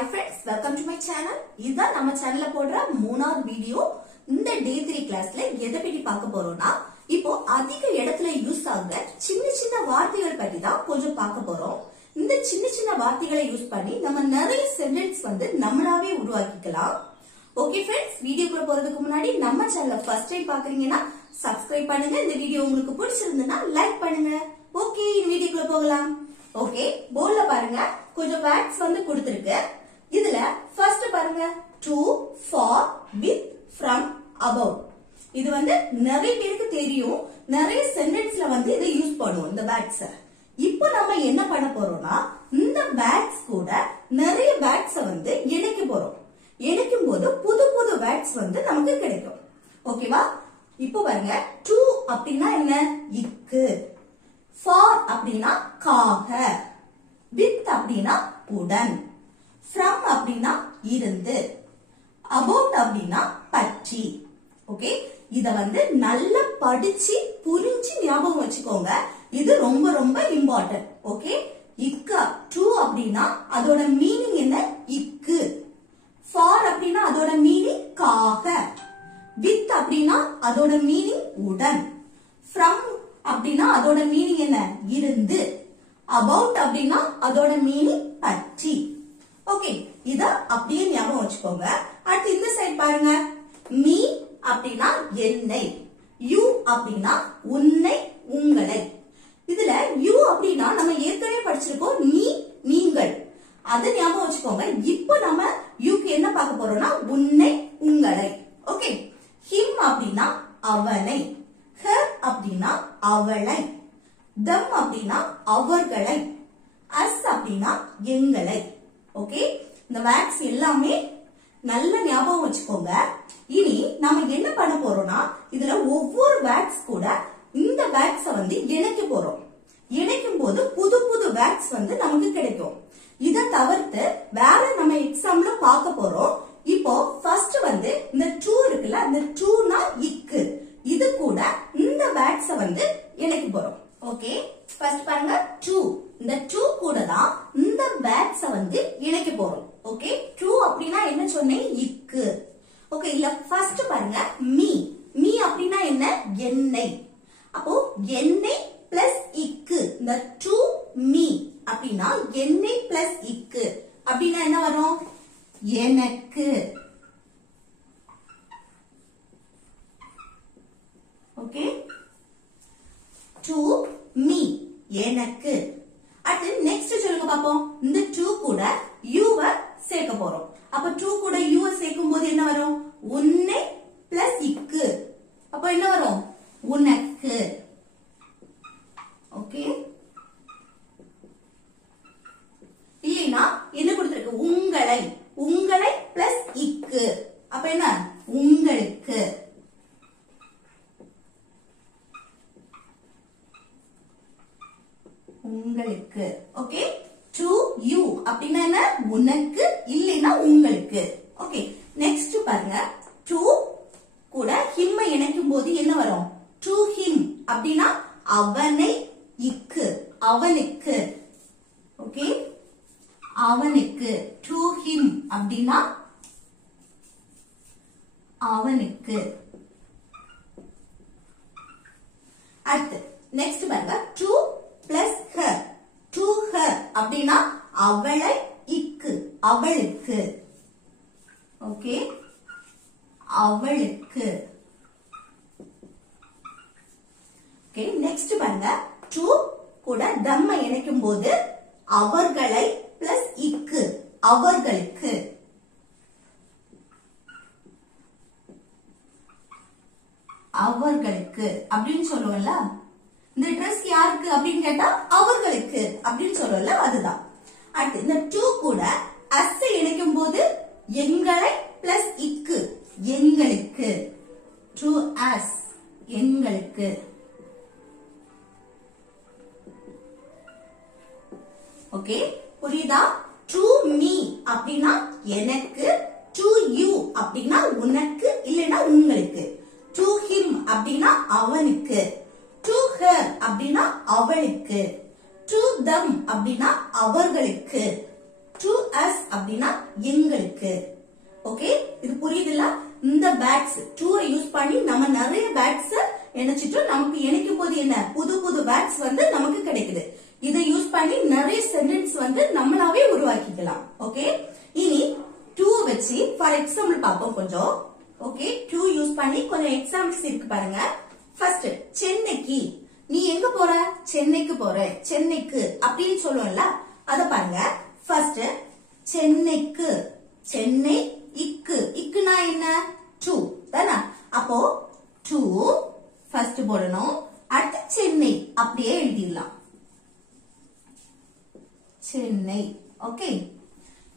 Hi friends, welcome to my channel. இதுதான் நம்ம சேனல்ல போடுற மூணாவது வீடியோ. இந்த டே 3 கிளாஸ்ல எதை பத்தி பார்க்க போறோம்னா, இப்போ அதிக இடத்துல யூஸ் ஆகுற சின்ன சின்ன வார்த்தைகள் பத்தி தான் கொஞ்சம் பார்க்க போறோம். இந்த சின்ன சின்ன வார்த்தைகளை யூஸ் பண்ணி நம்ம நிறைய சென்டென்ஸ் நம்மளாவே உருவாக்கிக்கலாம். ஓகே फ्रेंड्स, வீடியோக்குள்ள போறதுக்கு முன்னாடி நம்ம சேனலை ஃபர்ஸ்ட் டைம் பாக்குறீங்கன்னா சப்ஸ்கிரைப் பண்ணுங்க. இந்த வீடியோ உங்களுக்கு பிடிச்சிருந்தா லைக் பண்ணுங்க. ஓகே, வீடியோக்குள்ள போகலாம். ஓகே, போர்ட்ல பாருங்க, கொஞ்சம் வேர்ட்ஸ் கொடுத்திருக்கு. இதுல ஃபர்ஸ்ட் பாருங்க, to, for, with, from, about. இது நிறைய பேருக்கு தெரியும். நிறைய சென்டென்ஸ்ல இதை யூஸ் பண்ணுவோம் இந்த வேர்ட்ஸ். இப்போ நம்ம என்ன பண்ண போறோம்னா, இந்த வேர்ட்ஸ் கூட நிறைய வேர்ட்ஸ் இணைக்க போறோம். இணைக்கும் போது புது புது வேர்ட்ஸ் நமக்கு கிடைக்கும். ஓகேவா? இப்போ பாருங்க, to அப்படின்னா என்ன? இக்கு. for அப்படின்னா காக. with அப்படின்னா உடன். from அப்படின்னா இருந்து. about அப்படின்னா பற்றி. ஓகே, இத நல்லா படிச்சு புரிஞ்சு ஞாபகம் வச்சுக்கோங்க. இது ரொம்ப ரொம்ப இம்பார்ட்டன்ட். ஓகே, இக்கு to அப்படின்னா அதோட மீனிங் என்ன? இக்கு. for அப்படின்னா அதோட மீனிங் காக. with அப்படின்னா அதோட மீனிங் உடன். from அப்படின்னா அதோட மீனிங் என்ன? இருந்து. about அப்படின்னா அதோட மீனிங் பற்றி. ஓகே, இத அப்படியே ஞாபகம் வச்சுக்கோங்க. அடுத்து இந்த சைடு பாருங்க, மீ அப்படின்னா என்னை, யூ அப்படின்னா உன்னை உங்களை. இதுல யூ அப்படின்னா நம்ம ஏற்கனவே படிச்சிருக்கோம், நீ நீங்கள். அத ஞாபகம் வச்சுக்கோங்க. இப்போ நம்ம யூக்கு என்ன பார்க்க போறோம்னா உன்னை உங்களை. ஓகே, ஹிம் அப்படின்னா அவனை, ஹர் அப்படின்னா அவளை, தம் அப்படின்னா அவர்களை, அஸ் அப்படின்னா எங்களை. ஓகே, இந்த வேர்ட்ஸ் எல்லாமே நல்ல ஞாபகம் வச்சுக்கோங்க. இனி நாம என்ன பண்ண போறோம்னா, இதுல ஒவ்வொரு வேர்ட்ஸ் கூட இந்த வேர்ட்ஸ் இணைக்க போறோம். இணைக்கும் போது புது புது வேர்ட்ஸ் நமக்கு கிடைக்கும். இத தவிர்த்து வேற நம்ம எக்ஸாம்ல பார்க்க போறோம். இப்போ ஃபர்ஸ்ட் இந்த ட்ரூ இருக்குல்ல, அந்த ட்ரூனா இக்கு. இது கூட இந்த வேர்ட்ஸ் இணைக்க போறோம். ஓகே, ஃபர்ஸ்ட் பாருங்க, ட்ரூ. இந்த ட்ரூ கூட தான் இந்த வேர்ட்ஸ் இணைக்க போறோம். ஓகே, ட்ரூ அப்படின்னா என்ன சொன்னேன்? இக்கு. ஓகே, இல்ல ஃபர்ஸ்ட் பாருங்க, மீ. மீ அப்படின்னா என்ன? என்னை. அப்போ என்னை பிளஸ் இக்கு. இந்த ட்ரூ மீ அப்படின்னா என்னை பிளஸ் இக்கு அப்படின்னா என்ன வரும்? எனக்கு. ஓகே, டு மீ எனக்கு. அடுத்து நெக்ஸ்ட் சொல்லுங்க பாப்போம். இந்த டு கூட யூவ சேர்க்க போறோம். அப்ப டு கூட யூவ சேர்க்கும் போது என்ன வரும்? உன்னை பிளஸ் இக்கு. அப்ப என்ன வரும்? உனக்கு. ஓகே, இல்லைன்னா என்ன கொடுத்திருக்கு? உங்களை. உங்களை பிளஸ் இக்கு. அப்ப என்ன? உங்களுக்கு. உங்களுக்கு. ஓகே, டு யூ அப்படின்னா என்ன? உனக்கு, இல்லைன்னா உங்களுக்கு. ஓகே, நெக்ஸ்ட் பாருங்க, டு கூட ஹிம் இணைக்கும் போது என்ன வரும்? டு ஹிம் அப்படின்னா அவனை, இக்கு, அவனுக்கு. ஓகே, அவனுக்கு. டு ஹிம் அப்படின்னா அவனுக்கு. அடுத்து நெக்ஸ்ட் பாருங்க, to plus her. To her அப்படின்னா அவளை, இக்கு, அவளுக்கு. ஓகே, அவளுக்கு. ஓகே, நெக்ஸ்ட் பாருங்க, டு கூட தம்ம இணைக்கும் போது அவர்களை பிளஸ் இக்கு, அவர்களுக்கு. அவர்களுக்கு அப்படின்னு சொல்லுவோம்ல. இந்த ட்ரெஸ் யாருக்கு அப்படின்னு கேட்டா அவர்களுக்கு அப்படின்னு சொல்லுவோம்ல, அதுதான். அடுத்து இந்த டு கூட அஸ் இணைக்கும் போது எங்களை பிளஸ் இக்கு, எங்களுக்கு. டு அஸ், எங்களுக்கு. ஓகே, புரியுதா? டு மீ அப்படின்னா எனக்கு, டு யூ அப்படின்னா உனக்கு, இல்லைன்னா உங்களுக்கு. டு ஹிம் அப்படின்னா அவனுக்கு, டு ஹர் அப்படின்னா அவளுக்கு, டு தம் அப்படின்னா அவர்களுக்கு, டு அஸ் அப்படின்னா எங்களுக்கு. ஓகே, இது புரியுதுல? இந்த பேட்ஸ் 2 யூஸ் பண்ணி நம்ம நிறைய பேட்ஸ் இணைச்சிட்டு நமக்கு இணைக்கும் போது என்ன புது புது பேட்ஸ் வந்து நமக்கு கிடைக்குது. இதை யூஸ் பண்ணி நிறைய சென்டென்ஸ் வந்து நம்மளாவே உருவாக்கிக்கலாம். ஓகே, இனி 2 வச்சு ஃபார் எக்ஸாம்பிள் பாப்போம் கொஞ்சம். ஓகே, 2 யூஸ் பண்ணி கொஞ்சம் எக்ஸாம்பிள்ஸ் இருக்கு பாருங்க. ஃபர்ஸ்ட், சென்னைக்கு. நீ எங்க போற? சென்னைக்கு போற. சென்னைக்கு அப்படின்னு சொல்லுவோம்ல, அத பாருங்க. ஃபர்ஸ்ட் சென்னைக்கு, சென்னை இக்கு, இக்குனா என்ன 2 தானே. அப்போ 2 ஃபர்ஸ்ட் போடணும். அடுத்து சென்னை அப்படியே எழுதிடலாம். சென்னை. ஓகே,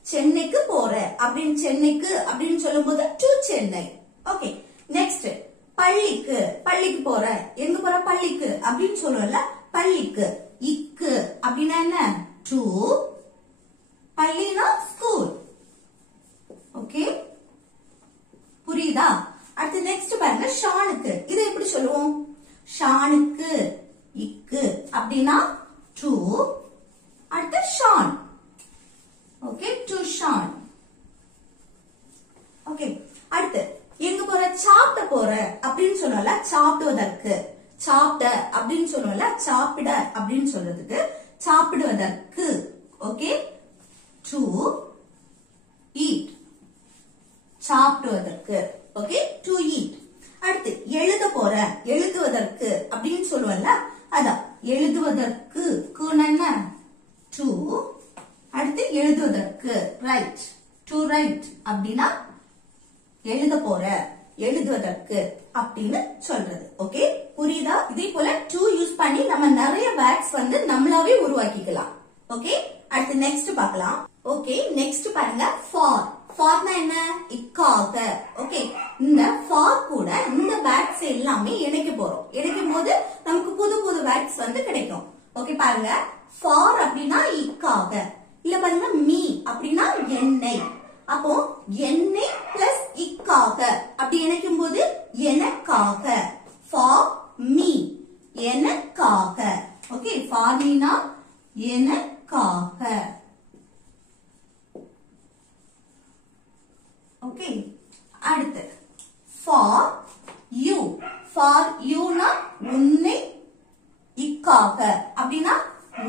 சென்னைக்கு போற அப்படின்னு சென்னைக்கு அப்படின்னு சொல்லும் போது 2 சென்னை. ஓகே, நெக்ஸ்ட் பள்ளிக்கு. பள்ளிக்கு போற, எங்க போற? பள்ளிக்கு அப்படின்னு சொல்லுவோம்ல, பள்ளிக்கு இக்கு அப்படின்னா என்ன 2, பள்ளினா ஸ்கூல். ஓகே, புரியுதா? அடுத்து நெக்ஸ்ட் பாருங்க, ஷானுக்கு. இதை எப்படி சொல்லுவோம்? ஷானுக்கு இக்கு அப்படின்னா 2, அடுத்து Shan. Okay, to Shan. Okay, அடுத்து எங்க போற? சாப்பிட போற அப்படின்னு சொன்னோம்ல, சாப்பிடுவதற்கு. சாப்பிட அப்படின்னு சொன்னோம்ல, சாப்பிட அப்படின்னு சொல்றதுக்கு சாப்பிடுவதற்கு. ஓகே, டு ஈட், சாப்பிடுவதற்கு. Okay, to eat. அடுத்து எழுத போற, எழுதுவதற்கு அப்படின்னு சொல்லுவோம்ல, அதான் எழுதுவதற்கு. என்ன 2, அடுத்து எழுதுவதற்கு ரைட், டு ரைட் அப்படின்னா எழுத போற, எழுதுவதற்கு அப்படின்னு சொல்றது. ஓகே, புரியுதா? இதே போல 2 யூஸ் பண்ணி நம்ம நிறைய வேர்ட்ஸ் வந்து நம்மளாவே உருவாக்கிக்கலாம். ஓகே, அடுத்து நெக்ஸ்ட் பார்க்கலாம். ஓகே, நெக்ஸ்ட் பாருங்க, ஃபார். ஃபார்னா என்ன? இக்காக. ஓகே, இந்த ஃபார் கூட இந்த வேர்ட்ஸ் எல்லாமே இணைக்க போறோம். இணைக்கும் போது நமக்கு புது புது வேர்ட்ஸ் வந்து கிடைக்கும். ஓகே, பாருங்க, ஃபார் அப்படின்னா இக்காக. இல்ல பாருங்க, மீ அப்படின்னா என்னை. அப்போ என்னை பிளஸ் இக்காக அப்படி இணைக்கும் போது எனக்காக. ஃபார் மீ, எனக்காக. ஓகே, ஃபார் மீனா எனக்காக. ஓகே, அடுத்து ஃபார் யூ. ஃபார் யூனா உன்னை, இக்காக அப்படின்னா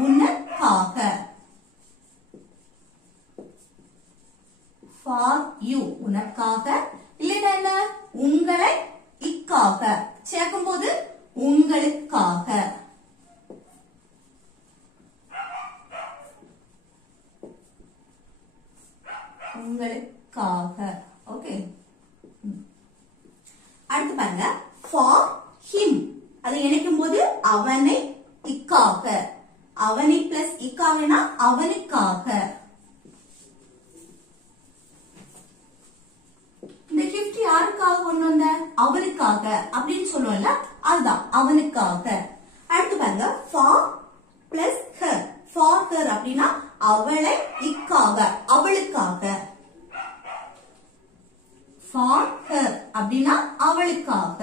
உனக்காக. ஃபார் யூ உனக்காக. இல்லைன்னா என்ன? உங்களை இக்காக சேர்க்கும் போது உங்களுக்காக. உங்களுக்காக. ஓகே, அடுத்து பாருங்க, ஃபார் ஹிம். அதை இணைக்கும் போது அவனை இக்காக. அவனை பிளஸ் இக்காகனா அவனுக்காக. இந்த கிஃப்ட் யாருக்காக கொண்டு வந்த? அவனுக்காக அப்படின்னு சொல்லுவோம்ல, அதுதான் அவனுக்காக. அடுத்து பாருங்க, for plus her. For her அப்படின்னா அவளை இக்காக, அவளுக்காக. ஃபார் ஹர் அப்படின்னா அவளுக்காக.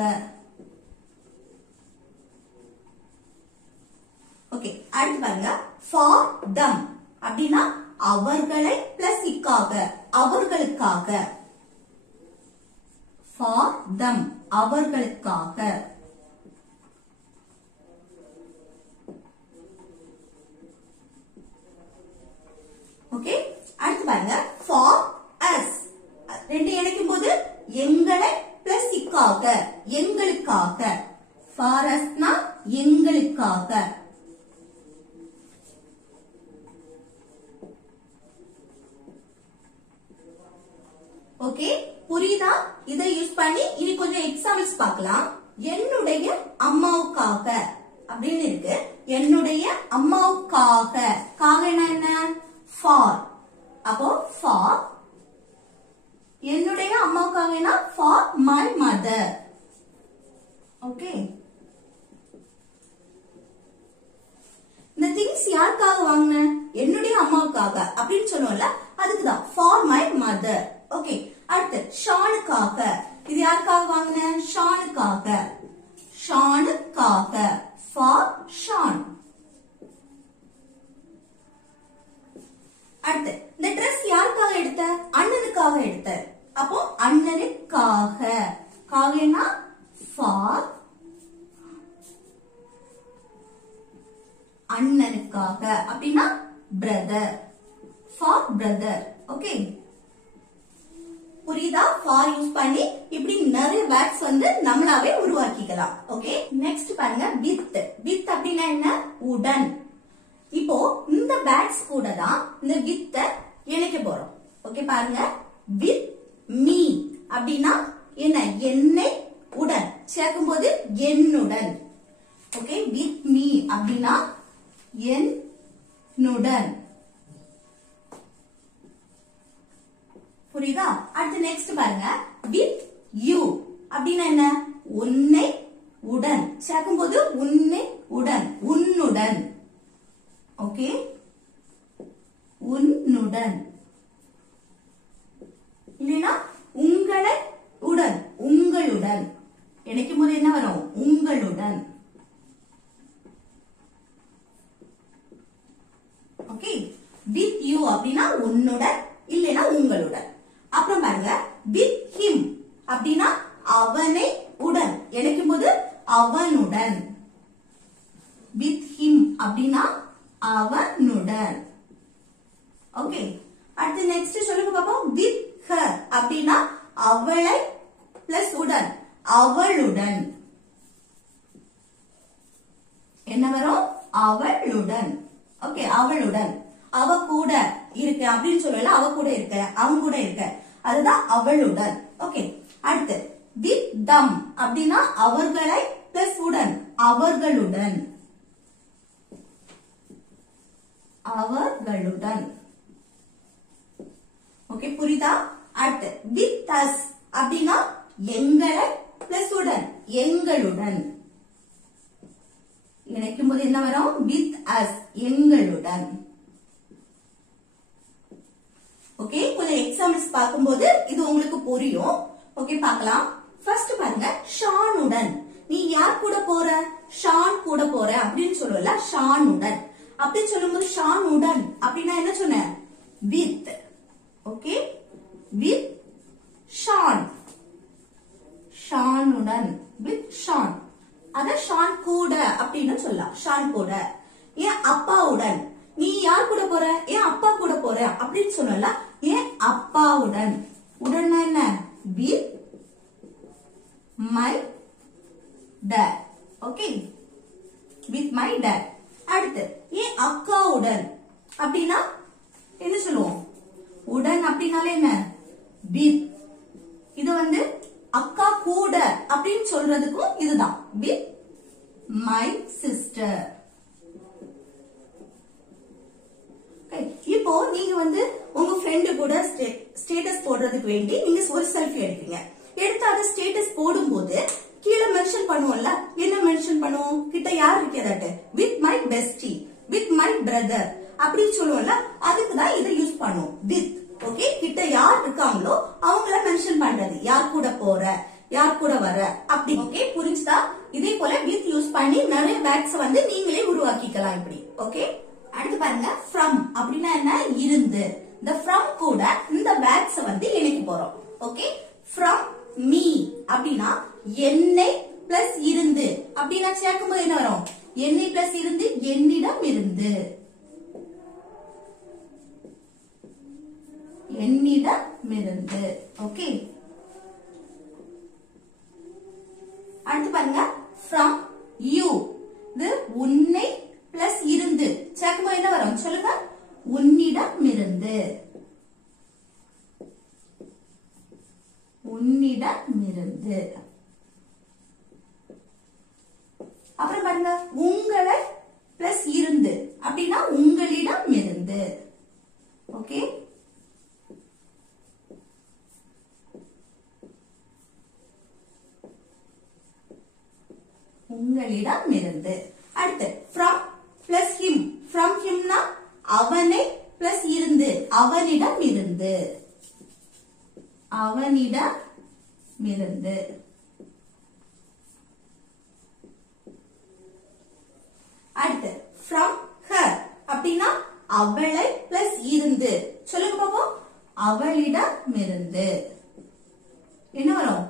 ஓகே, அடுத்து பாருங்க, ஃபார் தம் அப்படின்னா அவர்களை பிளஸ் இக்காக, அவர்களுக்காக. ஃபார் தம் அவர்களுக்காக. ஓகே, அடுத்து பாருங்க, ஃபார் அஸ். ரெண்டு இணைக்கும் போது எங்களை பிளஸ் இக்காக, எங்களுக்காக. ஃபார் அஸ்னா எங்களுக்காக. ஓகே, புரியுதா? இதை யூஸ் பண்ணி இனி கொஞ்சம் எக்ஸாம்பிள்ஸ் பார்க்கலாம். என்னுடைய அம்மாவுக்காக அப்படின்னு இருக்கு. என்னுடைய அம்மாவுக்காக. காக என்ன? ஃபார். அப்போ ஃபார் என்னுடைய அம்மாவுக்காக ஃபார் மை மதர். ஓகே, இந்த திங்ஸ் யாருக்காக வாங்கின? என்னுடைய அம்மாவுக்காக அப்படின்னு சொன்னோம்ல, அதுக்குதான் ஃபார் மை மதர். ஓகே, அடுத்து ஷானுக்காக. இது யாருக்காக வாங்கின? ஷானுக்காக. ஷானுக்காக. ஃபார் ஷான். அடுத்து இந்த ட்ரெஸ் யாருக்காக எடுத்த அண்ணனுக்காக எடுத்த அப்போ அண்ணனுக்காக காகனா ஃபார் அண்ணனுக்காக அப்படின்னா பிரதர் ஃபார் பிரதர் ஓகே புரியுதா ஃபார் யூஸ் பண்ணி இப்படி நிறைய வேர்ட்ஸ் வந்து நம்மளாவே உருவாக்கிக்கலாம் ஓகே நெக்ஸ்ட் பாருங்க வித் அப்படின்னா என்ன உடன் இப்போ இந்த வேர்ட்ஸ் கூட தான் இந்த வித் இணைக்க போறோம் ஓகே பாருங்க வித் மீ அப்படின்னா என்ன என்னை உடன் சேர்க்கும்போது என்னுடன் ஓகே வித் மீ அப்படின்னா என்னுடன் புரியுதா அடுத்து நெக்ஸ்ட் பாருங்க வித் யூ அப்படின்னா என்ன உன்னை உடன் சேர்க்கும்போது உன்னை உடன் உன்னுடன் ஓகே உன்னுடன் இல்லைன்னா உங்களை உடன் உங்களுடன் இணைக்கும் போது என்ன வரும் உங்களுடன் ஓகே வித் யூ அப்படின்னா உன்னுடன் இல்லைன்னா உங்களுடன் அப்புறம் பாருங்க வித் ஹிம் அப்படின்னா அவனை உடன் இணைக்கும் போது அவனுடன் வித் ஹிம் அப்படின்னா அவனுடன் ஓகே அடுத்து நெக்ஸ்ட் சொல்லுங்க பாப்போம் வித் ஹர் அப்படின்னா அவளை பிளஸ் உடன் அவளுடன் என்ன வரும் அவளுடன் ஓகே அவளுடன் அவ கூட இருக்க அப்படின்னு சொல்லல அவ கூட இருக்க அவங்க கூட இருக்க அதுதான் அவளுடன் ஓகே அடுத்து வித் தம் அப்படின்னா அவர்களை பிளஸ் உடன் அவர்களுடன் அவர்களுடன் ஓகே புரியுதா அடுத்து வித் அஸ் அப்படின்னா எங்களை பிளஸ் உடன் எங்களுடன் இணைக்கும் போது என்ன வரும் வித் அஸ் எங்களுடன் ஓகே கொஞ்சம் எக்ஸாம்பிள்ஸ் பார்க்கும்போது இது உங்களுக்கு புரியும் ஓகே பார்க்கலாம் ஃபர்ஸ்ட் பாருங்க ஷானுடன் நீ யார் கூட போற ஷான் கூட போற அப்படின்னு சொல்லுவல ஷானுடன் அப்படின்னு சொல்லும்போது ஷானுடன் அப்படின்னா என்ன சொன்ன வித் ஓகே வித் ஷான் ஷானுடன் வித் ஷான் அத ஷான் கூட அப்படின்னு சொல்லலாம் ஷான் கூட ஏன் அப்பாவுடன் நீ யார் கூட போற ஏன் அப்பா கூட போற அப்படின்னு சொல்லல ஏன் அப்பாவுடன் உடன் என்ன with my dot okay with my dot அடுத்து ஏன் அக்காவுடன் அப்படின்னா என்ன சொல்லுவோம் உடன் அப்படின்னாலே என்ன வித் இது வந்து அக்கா கூட அப்படின்னு சொல்றதுக்கும் இதுதான் வித் மை சிஸ்டர் இப்போ நீங்க வந்து உங்க ஃப்ரெண்டு கூட ஸ்டேட்டஸ் போடுறதுக்கு வேண்டி நீங்க ஒரு செல்ஃபி எடுப்பீங்க எடுத்து அதை ஸ்டேட்டஸ் போடும்போது கீழே மென்ஷன் பண்ணுவோம்ல என்ன மென்ஷன் பண்ணுவோம் கிட்ட யார் இருக்கிறாட்டு with my bestie with my brother அப்படின்னு சொல்லுவோம்ல அதுக்கு தான் இதை யூஸ் பண்ணுவோம் வித் ஓகே கிட்ட யார் இருக்காங்களோ அவங்கள மென்ஷன் பண்றது யார் கூட போற யார் கூட வர அப்படி ஓகே புரிஞ்சுதா இதே போல வித் யூஸ் பண்ணி நிறைய வேர்ட்ஸ் வந்து நீங்களே உருவாக்கிக்கலாம் இப்படி ஓகே அடுத்து பாருங்க from அப்படின்னா என்ன இருந்து இந்த from கூட இந்த வேர்ட்ஸ் வந்து இணைக்க போறோம் ஓகே from me அப்படின்னா என்னை பிளஸ் இருந்து அப்படின்னா சேர்க்கும்போது என்ன வரும் என்னை பிளஸ் இருந்து என்னிடம் இருந்து என்னிடம் இருந்து ஓகே அடுத்து பாருங்க from you இது உன்னை பிளஸ் இருந்து சேர்க்கும்போது என்ன வரும் சொல்லுங்க உன்னிடம் இருந்து உன்னிடம் இருந்து அப்புறம் பாருங்க உங்களை பிளஸ் இருந்து அப்படின்னா உங்களிடம் இருந்து ஓகே உங்களிடம் இருந்து அடுத்து from plus him from himனா அவனை பிளஸ் இருந்து அவனிடம் இருந்து அவனிடம் இருந்து அடுத்து from her அப்படின்னா அவளை பிளஸ் இருந்து சொல்லுங்க பாப்போம் அவளிடமிருந்து. என்ன வரும்?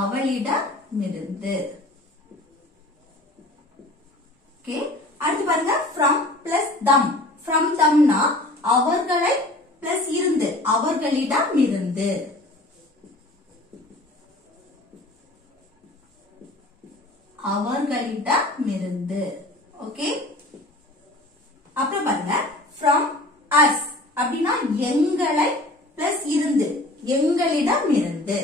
அவளிடமிருந்து. ஓகே, அடுத்து பாருங்க from plus them. from themனா அவர்களை plus இருந்து, அவர்களிடமிருந்து. அவர்களிடமிருந்து. ஓகே, அப்புறம் பாருங்க from us அப்படின்னா எங்களை பிளஸ் இருந்து, எங்களிடமிருந்து.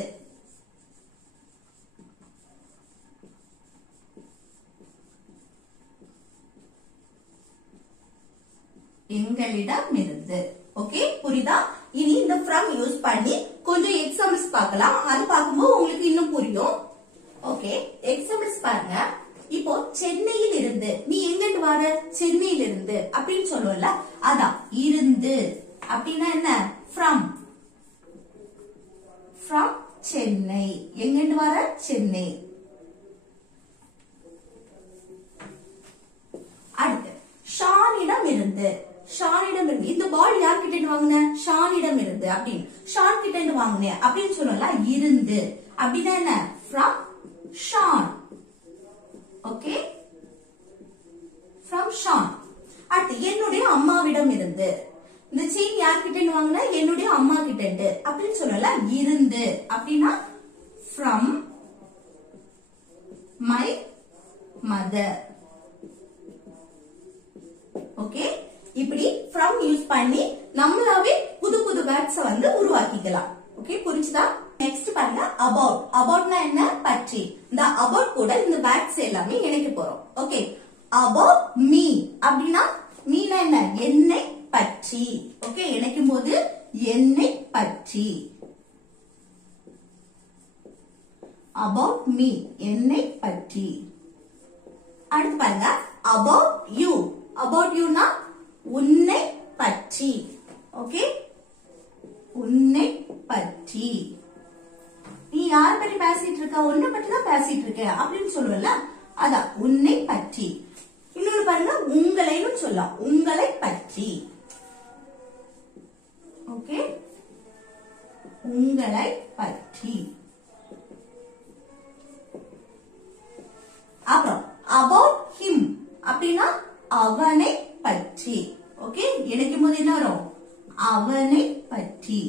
எங்களிடமிருந்து. ஓகே, புரியுதா? இனி இந்த from யூஸ் பண்ணி கொஞ்சம் எக்ஸாம்பிள்ஸ் பார்க்கலாம். அது பார்க்கும்போது உங்களுக்கு இன்னும் புரியும். ஓகே, எக்ஸாம்பிள்ஸ் பாருங்க. இப்போ சென்னையில் இருந்து, நீ எங்கிட்டு வர? சென்னையில் இருந்து அப்படின்னு சொல்லுவல, அதான் இருந்து அப்படின்னா என்ன? from. from சென்னை. எங்கிட்டு வர? சென்னை. அடுத்து ஷானிடம் இருந்து. ஷானிடம் இருந்து, இந்த பால் யார்கிட்ட வாங்கின? ஷானிடம் இருந்து அப்படின்னு. ஷான் கிட்ட வாங்கினேன் அப்படின்னு சொல்லல, இருந்து அப்படின்னா என்ன? from Shan. Okay, from Shan. அடுத்து என்னுடைய அம்மாவிடம் இருந்து. இந்த செயின் யார்கிட்ட வாங்கின? என்னுடைய அம்மா கிட்ட அப்படின்னு சொல்லல, இருந்து அப்படின்னா from my mother. ஓகே, இப்படி from யூஸ் பண்ணி நம்மளாவே புது புது வேர்ட்ஸ் வந்து உருவாக்கிக்கலாம். ஓகே, புரிஞ்சுதா? நெக்ஸ்ட் பாருங்க about. aboutனா என்ன? பற்றி. இந்த about கூட இந்த வேர்ட்ஸ் எல்லாமே இணைக்க போறோம். ஓகே, about me அப்படின்னா மீனா என்ன? என்னை பற்றி. ஓகே, இணைக்கும் போது என்னை பற்றி. about me என்னை பற்றி. அடுத்து பாருங்க about you. about youனா உன்னை பற்றி. ஓகே, உன்னை பற்றி. நீ யார பத்தி பேசிட்டு இருக்க? உன்னை பத்தி தான் பேசிட்டு இருக்க அப்படின்னு சொல்லுவல, அதான் உன்னை பற்றி. இன்னொரு பாருங்க உங்களைன்னு சொல்லலாம், உங்களை பற்றி. ஓகே, உங்களை பற்றி. அப்புறம் about him அப்படின்னா அவனை பற்றி. ஓகே, இணைக்கும் போது என்ன வரும்? அவனை பற்றி.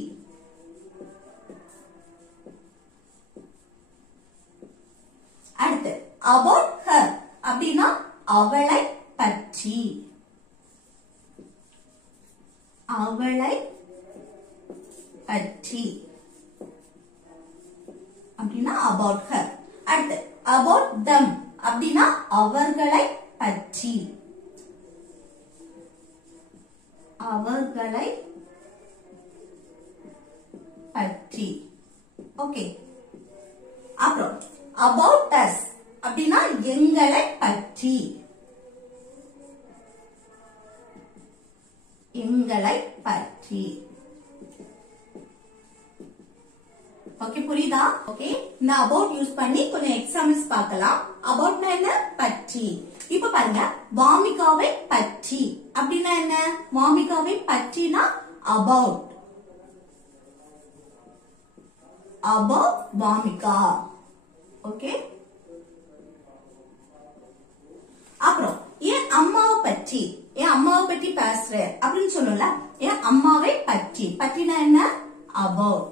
அடுத்து about her அப்படின்னா அவளை பற்றி. அவளை பற்றி அப்படின்னா about her. அடுத்து about them அப்படின்னா அவர்களை பற்றி. அவர்களை பற்றி. ஓகே, அப்புறம் about us அப்படின்னா எங்களை பற்றி. எங்களை பற்றி. ஓகே, புரியுதா? ஓகே, நான் about யூஸ் பண்ணி கொஞ்சம் எக்ஸாம்பிள்ஸ் பார்க்கலாம். aboutனா என்ன? பற்றி. இப்ப பாருங்க வாமிகாவை பற்றி அப்படின்னா என்ன? வாமிகாவை பற்றினா about. about வாமிகா. ஓகே, அப்புறம் என் அம்மாவை பற்றி, என் அம்மாவை பற்றி பேசுற அப்படின்னு சொல்லல, என் அம்மாவை பற்றி. பற்றினா என்ன? about.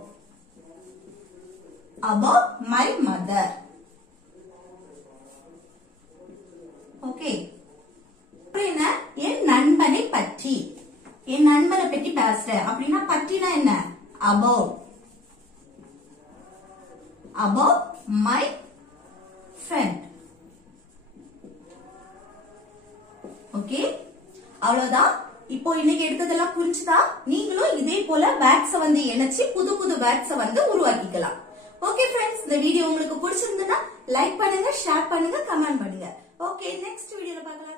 about my mother. Okay, என்ன? என் நண்பனை பற்றி. என் நண்பனை பற்றி பேசுற அப்படின்னா பற்றினா என்ன? about. about my friend. Okay, அவ்வளவுதான். இப்போ இன்னைக்கு எடுத்ததெல்லாம் புரிஞ்சுதா? நீங்களும் இதே போல வேர்ட்ஸ் வந்து இணைச்சு புது புது வேர்ட்ஸ் வந்து உருவாக்கிக்கலாம். ஓகே ஃப்ரெண்ட்ஸ், இந்த வீடியோ உங்களுக்கு பிடிச்சிருந்ததுன்னா லைக் பண்ணுங்க, ஷேர் பண்ணுங்க, கமெண்ட் பண்ணுங்க. ஓகே, நெக்ஸ்ட் வீடியோல பார்க்கலாம்.